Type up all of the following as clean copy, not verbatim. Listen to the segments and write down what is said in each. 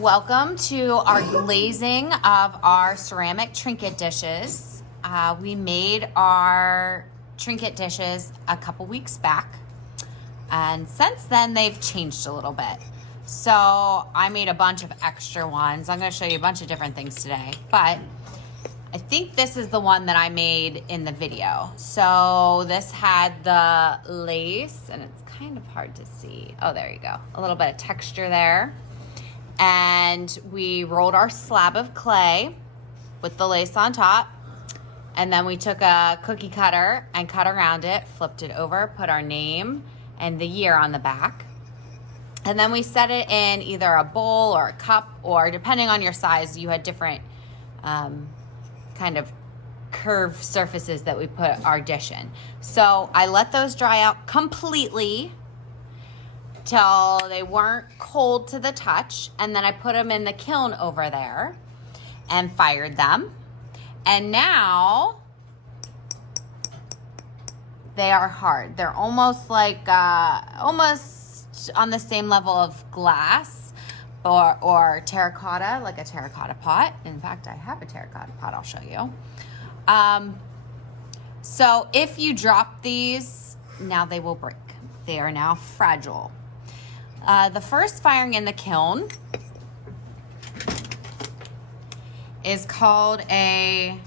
Welcome to our glazing of our ceramic trinket dishes. We made our trinket dishes a couple weeks back, and since then they've changed a little bit. So I made a bunch of extra ones. I'm going to show you a bunch of different things today, but I think this is the one that I made in the video. So this had the lace, and it's kind of hard to see. Oh, there you go. A little bit of texture there. And we rolled our slab of clay with the lace on top. And then we took a cookie cutter and cut around it, flipped it over, put our name and the year on the back. And then we set it in either a bowl or a cup, or depending on your size, you had different kind of curved surfaces that we put our dish in. So I let those dry out completely till they weren't cold to the touch, and then I put them in the kiln over there and fired them. And now they are hard. They're almost like almost on the same level of glass or terracotta, like a terracotta pot. In fact, I have a terracotta pot, I'll show you. So if you drop these, now they will break. They are now fragile. The first firing in the kiln is called a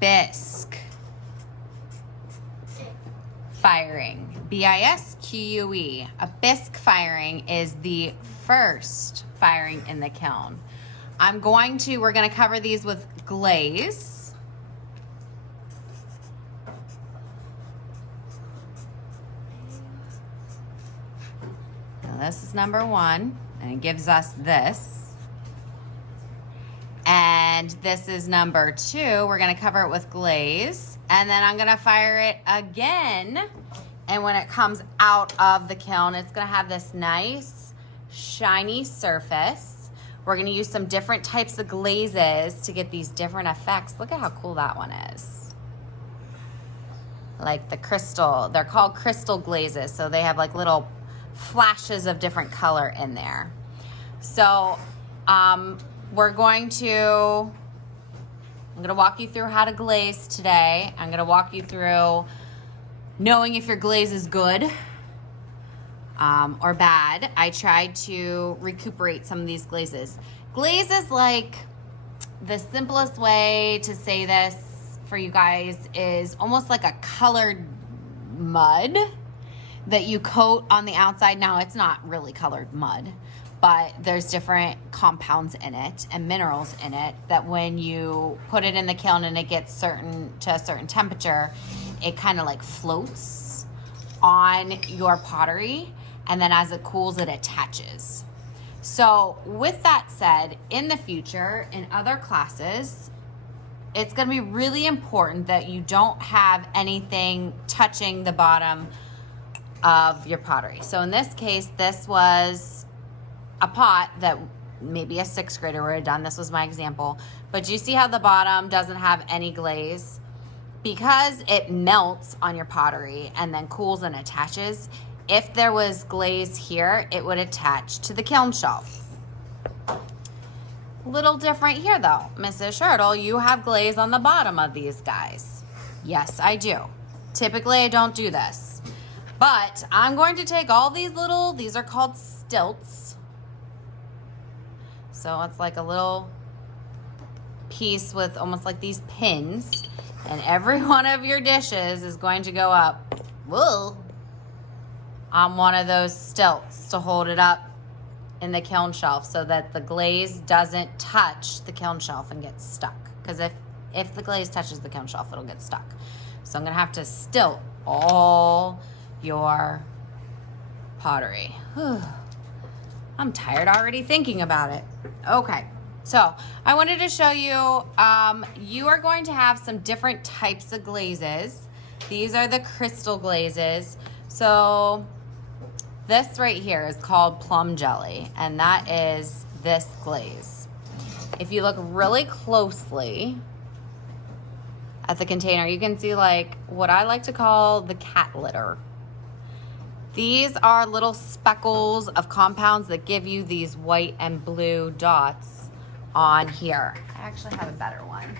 bisque firing. B-I-S-Q-U-E. A bisque firing is the first firing in the kiln. We're going to cover these with glaze. This is number one, and it gives us this. And this is number two. We're gonna cover it with glaze, and then I'm gonna fire it again. And when it comes out of the kiln, it's gonna have this nice, shiny surface. We're gonna use some different types of glazes to get these different effects. Look at how cool that one is. Like the crystal, they're called crystal glazes, so they have like little flashes of different color in there. So I'm going to walk you through how to glaze today. I'm gonna walk you through knowing if your glaze is good or bad. I tried to recuperate some of these glazes. Glaze is like, the simplest way to say this for you guys is almost like a colored mud that you coat on the outside. Now, it's not really colored mud, but there's different compounds in it and minerals in it that when you put it in the kiln and it gets to a certain temperature, it kind of like floats on your pottery, and then as it cools, it attaches. So with that said, in the future, in other classes, it's gonna be really important that you don't have anything touching the bottom of your pottery. So in this case, this was a pot that maybe a sixth grader would have done. This was my example. But do you see how the bottom doesn't have any glaze? Because it melts on your pottery and then cools and attaches, if there was glaze here, it would attach to the kiln shelf. Little different here though. Mrs. Shirtle, you have glaze on the bottom of these guys. Yes, I do. Typically, I don't do this. But I'm going to take all these are called stilts. So it's like a little piece with almost like these pins. And every one of your dishes is going to go up, whoa, on one of those stilts to hold it up in the kiln shelf so that the glaze doesn't touch the kiln shelf and get stuck. Because if the glaze touches the kiln shelf, it'll get stuck. So I'm going to have to stilt all your pottery. I'm tired already thinking about it. Okay, so I wanted to show you, you are going to have some different types of glazes. These are the crystal glazes. So this right here is called plum jelly, and that is this glaze. If you look really closely at the container, you can see like what I like to call the cat litter. These are little speckles of compounds that give you these white and blue dots on here. I actually have a better one.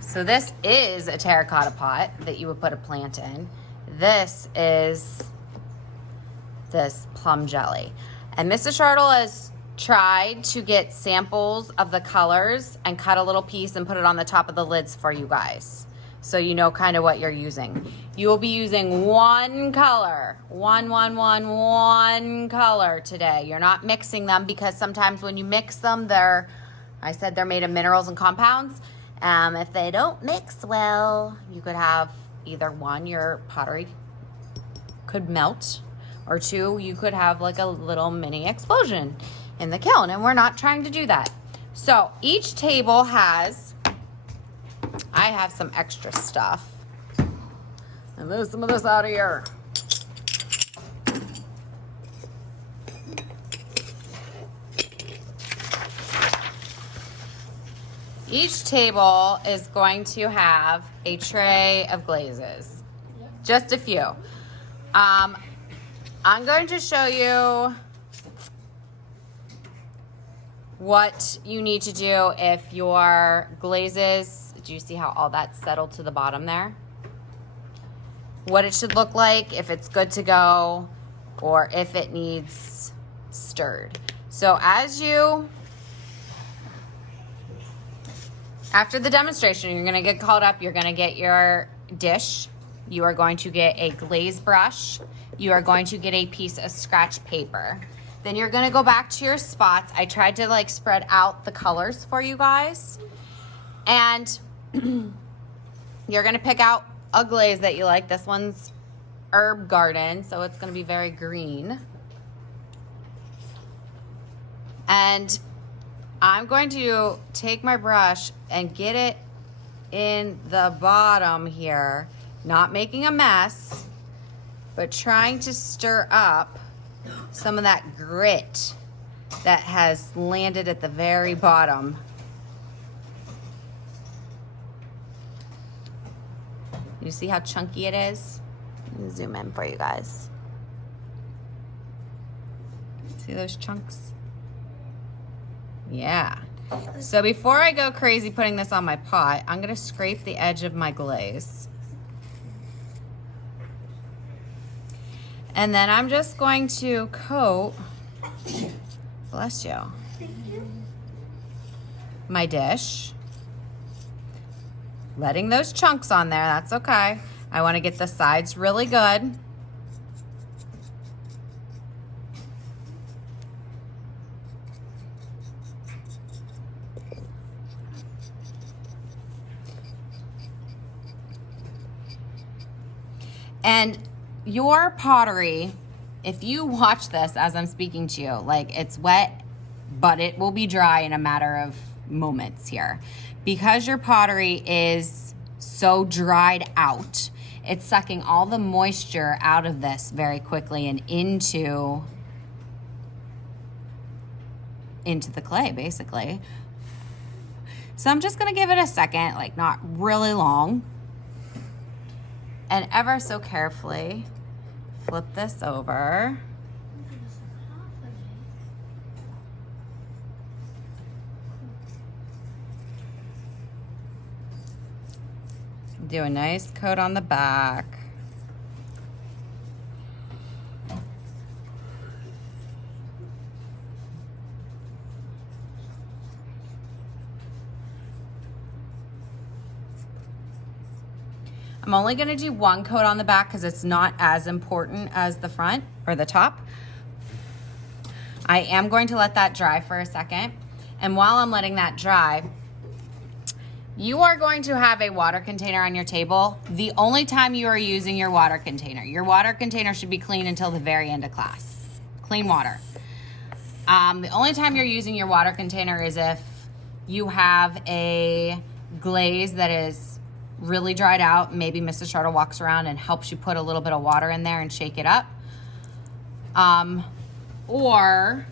So this is a terracotta pot that you would put a plant in. This is this plum jelly. And Mrs. Shartle has tried to get samples of the colors and cut a little piece and put it on the top of the lids for you guys, so you know kind of what you're using. You will be using one color, one color today. You're not mixing them, because sometimes when you mix them, I said they're made of minerals and compounds. If they don't mix well, you could have either one, your pottery could melt, or two, you could have like a little mini explosion in the kiln, and we're not trying to do that. So each table has, I have some extra stuff. And move some of this out of here. Each table is going to have a tray of glazes. Yep. Just a few. I'm going to show you what you need to do if your glazes, do you see how all that's settled to the bottom there? What it should look like, if it's good to go, or if it needs stirred. So after the demonstration, you're gonna get called up, you're gonna get your dish, you are going to get a glaze brush, you are going to get a piece of scratch paper. Then you're gonna go back to your spots. I tried to like spread out the colors for you guys. And you're gonna pick out a glaze that you like. This one's Herb Garden, so it's gonna be very green. And I'm going to take my brush and get it in the bottom here, not making a mess, but trying to stir up some of that grit that has landed at the very bottom. You see how chunky it is? Let me zoom in for you guys. See those chunks? Yeah. So before I go crazy putting this on my pot, I'm gonna scrape the edge of my glaze. And then I'm just going to coat, bless you, my dish. Letting those chunks on there, that's okay. I wanna get the sides really good. And your pottery, if you watch this as I'm speaking to you, like it's wet, but it will be dry in a matter of moments here. Because your pottery is so dried out, it's sucking all the moisture out of this very quickly and into the clay, basically. So I'm just gonna give it a second, like not really long. And ever so carefully flip this over. Do a nice coat on the back. I'm only gonna do one coat on the back because it's not as important as the front or the top. I am going to let that dry for a second. And while I'm letting that dry, you are going to have a water container on your table. The only time you are using your water container should be clean until the very end of class. Clean water. The only time you're using your water container is if you have a glaze that is really dried out. Maybe Mrs. Charter walks around and helps you put a little bit of water in there and shake it up. Or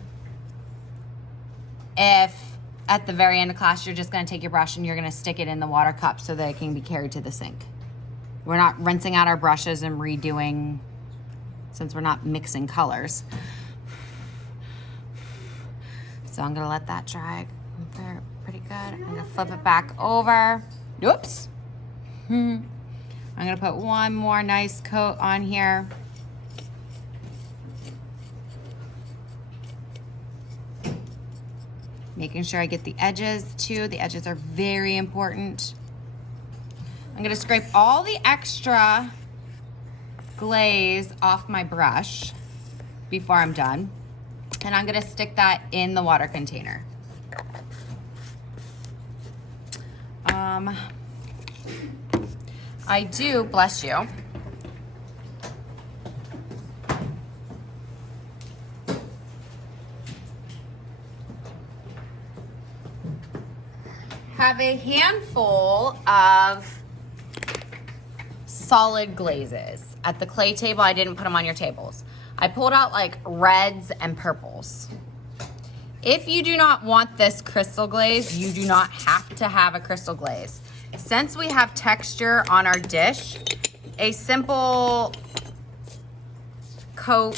if at the very end of class, you're just gonna take your brush and you're gonna stick it in the water cup so that it can be carried to the sink. We're not rinsing out our brushes and redoing, since we're not mixing colors. So I'm gonna let that dry pretty good. I'm gonna flip it back over. Oops. I'm gonna put one more nice coat on here. Making sure I get the edges too. The edges are very important. I'm gonna scrape all the extra glaze off my brush before I'm done. And I'm gonna stick that in the water container. I do, bless you, have a handful of solid glazes. At the clay table, I didn't put them on your tables. I pulled out like reds and purples. If you do not want this crystal glaze, you do not have to have a crystal glaze. Since we have texture on our dish, a simple coat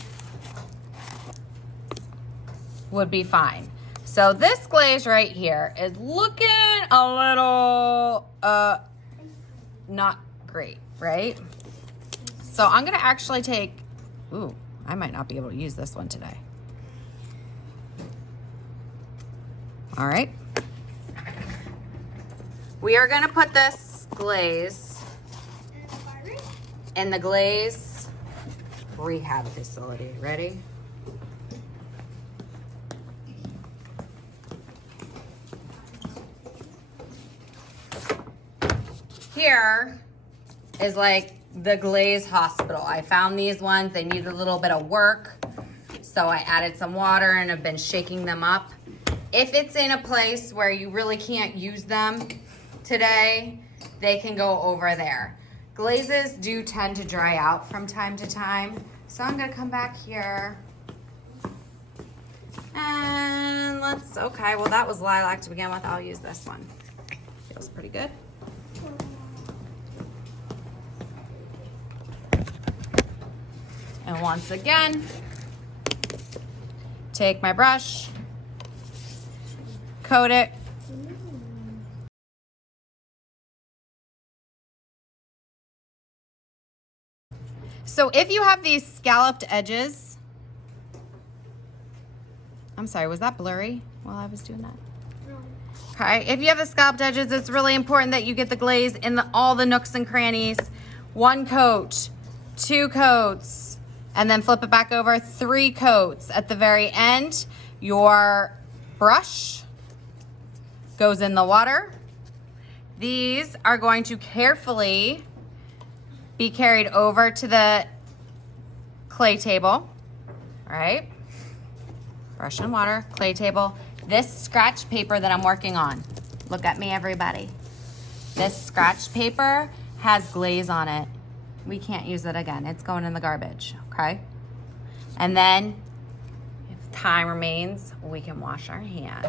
would be fine. So this glaze right here is looking a little not great, right? So I'm gonna actually take, ooh, I might not be able to use this one today. All right. We are gonna put this glaze in the glaze rehab facility. Ready? Here is like the glaze hospital. I found these ones, they need a little bit of work. So I added some water and have been shaking them up. If it's in a place where you really can't use them today, they can go over there. Glazes do tend to dry out from time to time. So I'm gonna come back here. And okay, well that was lilac to begin with. I'll use this one. Feels pretty good. And once again, take my brush, coat it. So if you have these scalloped edges, I'm sorry, was that blurry while I was doing that? No. Okay, if you have the scalloped edges, it's really important that you get the glaze in all the nooks and crannies. 1 coat, 2 coats, and then flip it back over, 3 coats. At the very end, your brush goes in the water. These are going to carefully be carried over to the clay table. All right, brush and water, clay table. This scratch paper that I'm working on, look at me everybody. This scratch paper has glaze on it. We can't use it again. It's going in the garbage, okay? And then, if time remains, we can wash our hands.